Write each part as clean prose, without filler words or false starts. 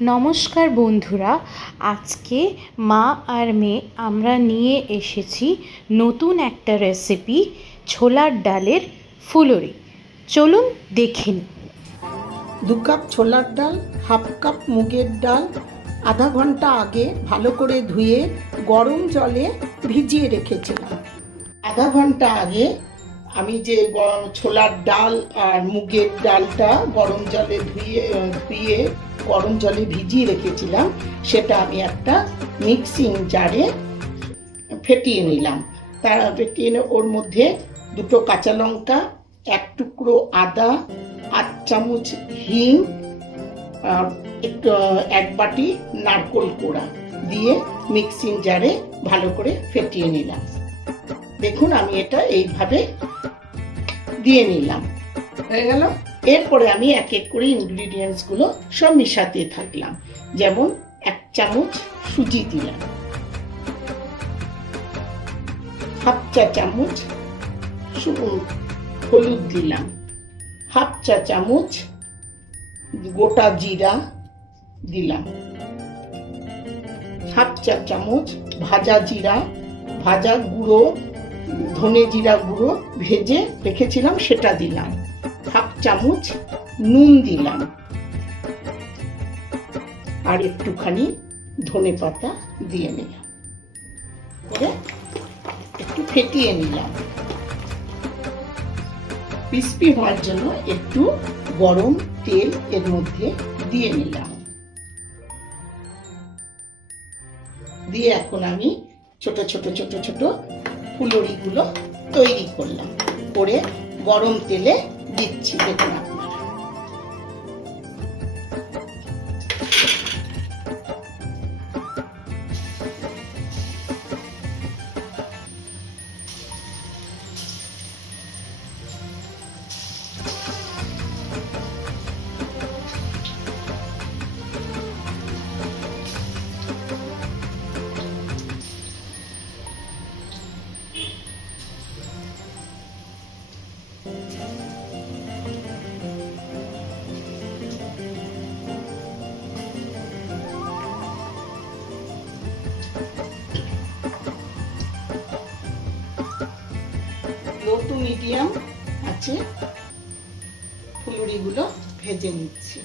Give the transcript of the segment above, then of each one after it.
নমস্কার বন্ধুরা, আজকে মা আর মেয়ে আমরা নিয়ে এসেছি নতুন একটা রেসিপি, ছোলার ডালের ফুলুরি। চলুন দেখে নিই। 2 কাপ ছোলার ডাল, হাফ কাপ মুগের ডাল আধা ঘন্টা আগে ভালো করে ধুয়ে গরম জলে ভিজিয়ে রেখেছিলাম। আধা ঘন্টা আগে আমি যে ছোলার ডাল আর মুগের ডালটা গরম জলে ধুয়ে গরম জলে ভিজিয়ে রেখেছিলাম, সেটা আমি একটা মিক্সিং জারে ফেটিয়ে নিলাম। ফেটিয়ে ওর মধ্যে 2 কাঁচা লঙ্কা, 1 টুকরো আদা, 8 চামচ হিং, একটু 1 বাটি নারকেল কোড়া দিয়ে মিক্সিং জারে ভালো করে ফেটিয়ে নিলাম। দেখুন আমি এটা এইভাবে দিয়ে নিলাম, হয়ে গেল। এরপরে আমি এক এক করে ইনগ্রিডিয়েন্টস গুলো সব মিশাতে থাকলাম। যেমন 1 চামচ সুজি দিলাম, হাফ চা চামচ হলুদ দিলাম, হাফ চা চামচ গোটা জিরা দিলাম, হাফ চা চামচ ভাজা জিরা, ভাজা গুঁড়ো ধনে জিরা গুঁড়ো ভেজে রেখেছিলাম সেটা দিলাম, হাফ চামচ নুন দিলাম, আর একটুখানি ধনে পাতা দিয়ে নিলাম, করে একটু ফেটিয়ে নিলাম। ক্রিস্পি হওয়ার জন্য একটু গরম তেল এর মধ্যে দিয়ে নিলাম। দিয়ে এখন আমি ছোট ছোট ছোট ছোট ফুলুরিগুলো তৈরি করলাম, করে গরম তেলে দিচ্ছি। দেখুন আপনারা লো টু মিডিয়াম আছে ফুলুরিগুলো ভেজে নিচ্ছি।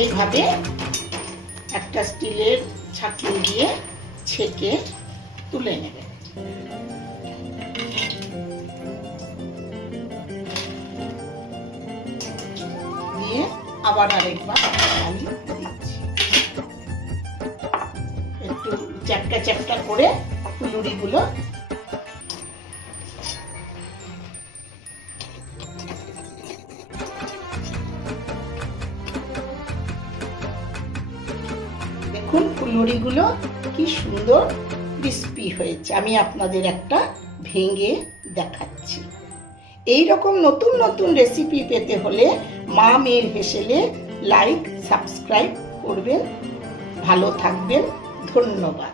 এইভাবে একটা স্টিলের ছাঁকনি দিয়ে ছেঁকে তুলে নেবে। দিয়ে আবার আরেকবার আমি দিচ্ছি, একটু চ্যাপটা চ্যাপটা করে ফুলুরিগুলো দেখুন ফুলুরিগুলো কি সুন্দর ক্রিস্পি হয়েছে। আমি আপনাদের একটা ভেঙে দেখাচ্ছি। এই রকম নতুন নতুন রেসিপি পেতে হলে মা মেয়ের হেসেলে লাইক সাবস্ক্রাইব করবেন। ভালো থাকবেন, ধন্যবাদ।